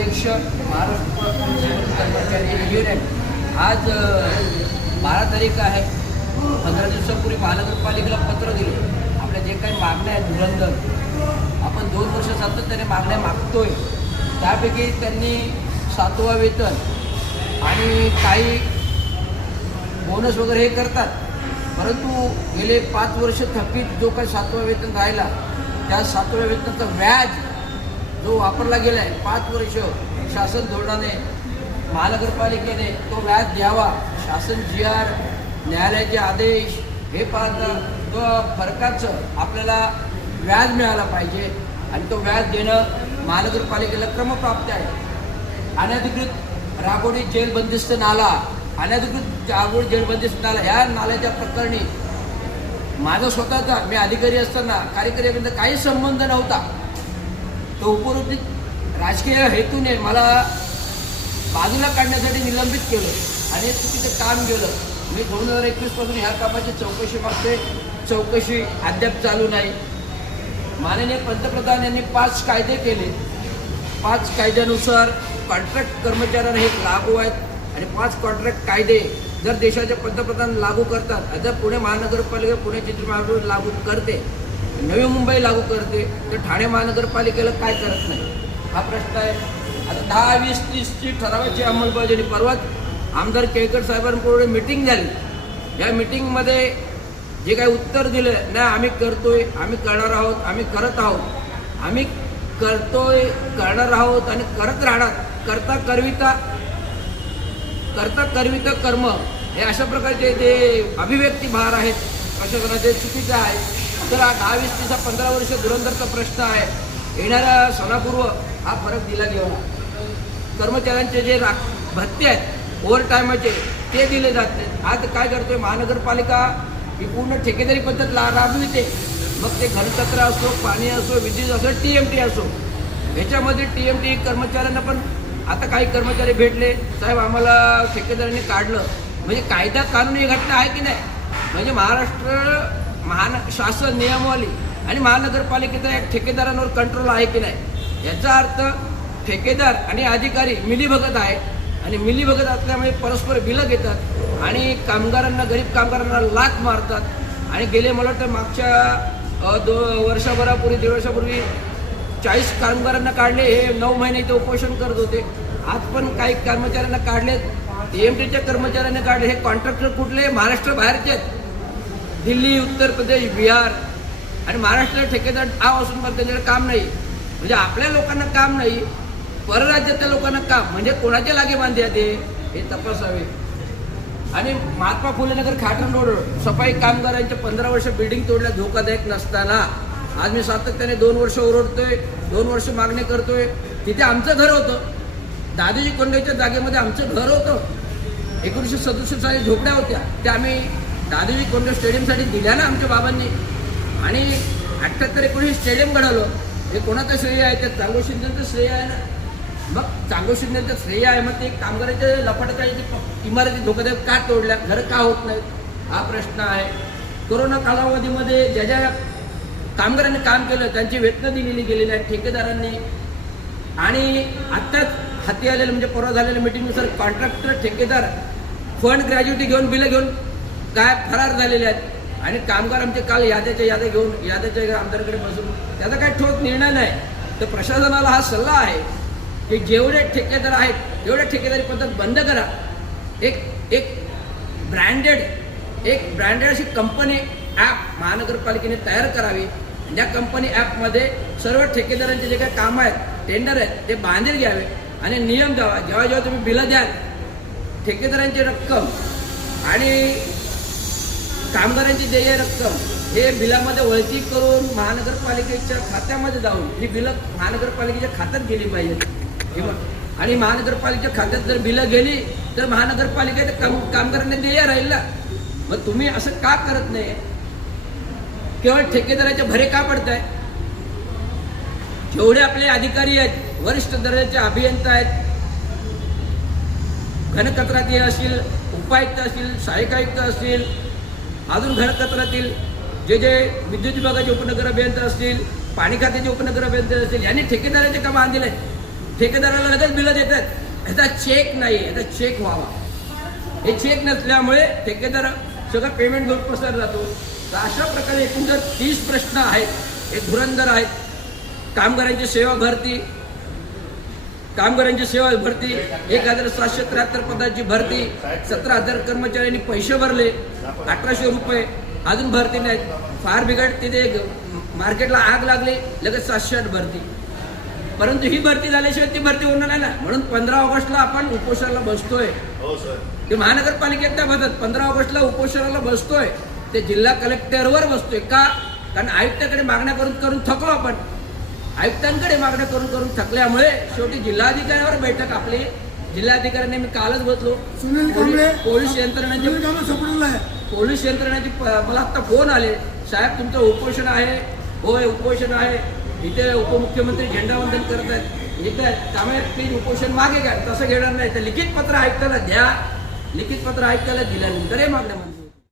अध्यक्ष महाराष्ट्र कर्मचारी युनियन आज 12 तारीख आहे. 15 दिवसापूर्वी महानगरपालिकेला पत्र दिले. आपल्या जे काही मागण्या आहेत धुरंधर आपण 2 वर्ष सातत्याने मागण्या मागतोय. त्यापैकी त्यांनी 7वा वेतन आणि काही बोनस वगैरे हे करतात, परंतु गेले 5 वर्ष थकीत जो काही 7वा वेतन राहिला त्या 7व्या वेतनाचा व्याज जो वापरला गेला आहे 5 वर्ष शासन धोरणाने महानगरपालिकेने तो व्याज द्यावा. शासन GR न्यायालयाचे आदेश हे पाहता तो फरकाचं आपल्याला व्याज मिळाला पाहिजे आणि तो व्याज देणं महानगरपालिकेला क्रमप्राप्त आहे. अनधिकृत रागोडी जेल बंदिस्त नाला, अनधिकृत रागोडी जेल बंदिस्त नाला ह्या नाल्याच्या प्रकरणी माझा स्वतःचा मी अधिकारी असताना कार्यकारीपर्यंत काही संबंध नव्हता. तो उपरोधित राजकीय हेतूने मला बाजूला काढण्यासाठी निलंबित केलं आणि चुकीचं काम केलं. मी 2021 पासून ह्या कामाची चौकशी मागते. चौकशी अद्याप चालू नाही. माननीय पंतप्रधान यांनी 5 कायदे केले. 5 कायद्यानुसार कॉन्ट्रॅक्ट कर्मचाऱ्यांना हे लागू आहेत आणि 5 कॉन्ट्रॅक्ट कायदे जर देशाचे पंतप्रधान लागू करतात, जर पुणे महानगरपालिका पुणे चित्र महानगर लागू करते, नवी मुंबई लागू करते, तर ठाणे महानगरपालिकेला काय करत नाही हा प्रश्न आहे. आता 10, 20, 30ची ठरावाची अंमलबजावणी परवाच आमदार केळकर साहेबांकडे मीटिंग झाली. या मीटिंगमध्ये जे काही उत्तर दिलं नाही, आम्ही करतोय, आम्ही करणार आहोत, आम्ही करत आहोत, आम्ही करतोय, करणार आहोत आणि करत राहणार. करता करविता कर्म हे अशा प्रकारचे जे अभिव्यक्ती भार आहेत प्रशासनाचे चुकीचे आहे. तर 10, 20, 30, 15 वर्ष धुरंधरचा प्रश्न आहे. येणाऱ्या सणापूर्व हा फरक दिला गेला. कर्मचाऱ्यांचे जे भत्ते आहेत ओव्हर टायमाचे ते दिले जाते. आज काय करतोय महानगरपालिका ही पूर्ण ठेकेदारी पद्धत राबविते. मग ते घनकचरा असो, पाणी असो, विद्युत असो, TMT असो. ह्याच्यामध्ये TMT कर्मचाऱ्यांना पण आता काही कर्मचारी भेटले, साहेब आम्हाला ठेकेदारांनी काढलं. म्हणजे कायदा कानूनी घटना आहे की नाही? म्हणजे महाराष्ट्र शासन नियमावली आणि महानगरपालिकेचा एक ठेकेदारांवर कंट्रोल आहे की नाही? याचा अर्थ ठेकेदार आणि अधिकारी मिलीभगत आहे आणि मिलीभगत असल्यामुळे परस्पर बिलं घेतात आणि कामगारांना, गरीब कामगारांना लाथ मारतात. आणि गेले मला वाटतं मागच्या 2 वर्षाभरापूर्वी 1.5 वर्षापूर्वी 40 कामगारांना काढले. हे 9 महिने इथे उपोषण करत होते. आज पण काही कर्मचाऱ्यांना काढले, TMTच्या कर्मचाऱ्यांना काढले. हे कॉन्ट्रॅक्टर कुठले? महाराष्ट्र बाहेरचे आहेत. दिल्ली, उत्तर प्रदेश, बिहार आणि महाराष्ट्र ठेकेदार असून पण त्यांच्याकडे काम नाही. म्हणजे आपल्या लोकांना काम नाही, परराज्यातल्या लोकांना काम. म्हणजे कोणाच्या लागे बांधे ते हे तपासावे. आणि महात्मा फुले नगर खाटण रोड सफाई कामगारांच्या 15 वर्ष बिल्डिंग तोडल्या धोकादायक नसताना आज मी सातत्याने 2 वर्ष ओरडतोय, 2 वर्ष मागणी करतोय. तिथे आमचं घर होतं, दादोजी कोंडदेवच्या जागेमध्ये आमचं घर होतं. 1967 साली झोपड्या होत्या, त्या आम्ही दादोजी कोंडदेव स्टेडियमसाठी दिल्या ना आमच्या बाबांनी. आणि 78-19 स्टेडियम घडवलं. हे कोणाचं श्रेय आहे? ते चांगो शिंदेचं श्रेय आहे ना. मग चांगो शिंदेचं श्रेय आहे, मग ते कामगारांच्या लपाटाच्या इमारती धोकादायक का तोडल्या, घरं का होत नाहीत हा प्रश्न आहे. कोरोना कालावधीमध्ये ज्या ज्या कामगारांनी काम केलं त्यांची वेतनं दिलेली गेलेली आहेत ठेकेदारांनी. आणि आत्ताच हाती आलेलं म्हणजे परवा झालेल्या मीटिंगनुसार कॉन्ट्रॅक्टर ठेकेदार फंड ग्रॅज्युटी घेऊन बिलं घेऊन काय फरार झालेले आहेत. आणि कामगार आमचे काल याद्या घेऊन आमदाराकडे बसून त्याचा काही ठोस निर्णय नाही. तर प्रशासनाला हा सल्ला आहे की जेवढे ठेकेदार आहेत तेवढे ठेकेदारी पद्धत बंद करा. एक ब्रँडेड अशी कंपनी ॲप महानगरपालिकेने तयार करावी. ज्या कंपनी ॲपमध्ये सर्व ठेकेदारांचे जे काही कामं आहेत, टेंडर आहेत, ते बांधील घ्यावे आणि नियम द्यावा. जेव्हा तुम्ही बिलं द्याल ठेकेदारांची रक्कम आणि कामगारांची देय रक्कम हे बिलामध्ये वळती करून महानगरपालिकेच्या खात्यामध्ये जाऊन ही बिलं महानगरपालिकेच्या खात्यात गेली पाहिजे. आणि महानगरपालिकेच्या खात्यात जर बिलं गेली तर महानगरपालिकेच्या कामगारांना देय राहील ना. मग तुम्ही असं का करत नाही? केवळ ठेकेदाराच्या भरे का पडताय? जेवढे आपले अधिकारी आहेत, वरिष्ठ दर्जाचे अभियंता आहेत, घनकचरातील असतील, उपायुक्त असतील, सहाय्यक आयुक्त असतील, अजून घनकचरातील जे विद्युत विभागाचे उपनगर अभियंता असतील, पाणी खात्याचे उपनगर अभियंता असतील, यांनी ठेकेदाराचे काम आणले. ठेकेदाराला लगेच बिलं देतात, ह्याचा चेक नाही, ह्याचा चेक व्हावा. हे चेक नसल्यामुळे ठेकेदार सगळं पेमेंट घेऊन पसरला जातो. तर अशा प्रकारे एकूण जर 30 प्रश्न आहेत, हे धुरंधर आहेत. कामगारांची सेवा भरती 1773 पदाची भरती, 17,000 कर्मचाऱ्यांनी पैसे भरले, 1800 रुपये अजून भरती नाहीत. फार बिघड तिथे मार्केटला आग लागली, लगेच 708 भरती. परंतु ही भरती झाल्याशिवाय ती भरती होणार नाही ना. म्हणून 15 ऑगस्टला आपण उपोषणाला बसतोय. ते महानगरपालिकेत नाही बसत, 15 ऑगस्टला उपोषणाला बसतोय. ते जिल्हा कलेक्टरवर बसतोय. का? कारण आयुक्ताकडे मागण्या करून थकलो आपण. आयुक्तांकडे मागण्या करून थकल्यामुळे शेवटी जिल्हाधिकाऱ्यावर बैठक आपली. जिल्हाधिकाऱ्यांनी मी कालच बसलो. पोलीस यंत्रणाची मला आता फोन आले, साहेब तुमचं उपोषण आहे. होय उपोषण आहे. इथे उपमुख्यमंत्री झेंडावंदन करत आहेत, इथे त्यामुळे प्लीज उपोषण मागे घ्या. तसं घेणार नाही तर लिखित पत्र आयुक्ताला द्या. लिखित पत्र आयुक्ताला दिल्यानंतर हे मागण्या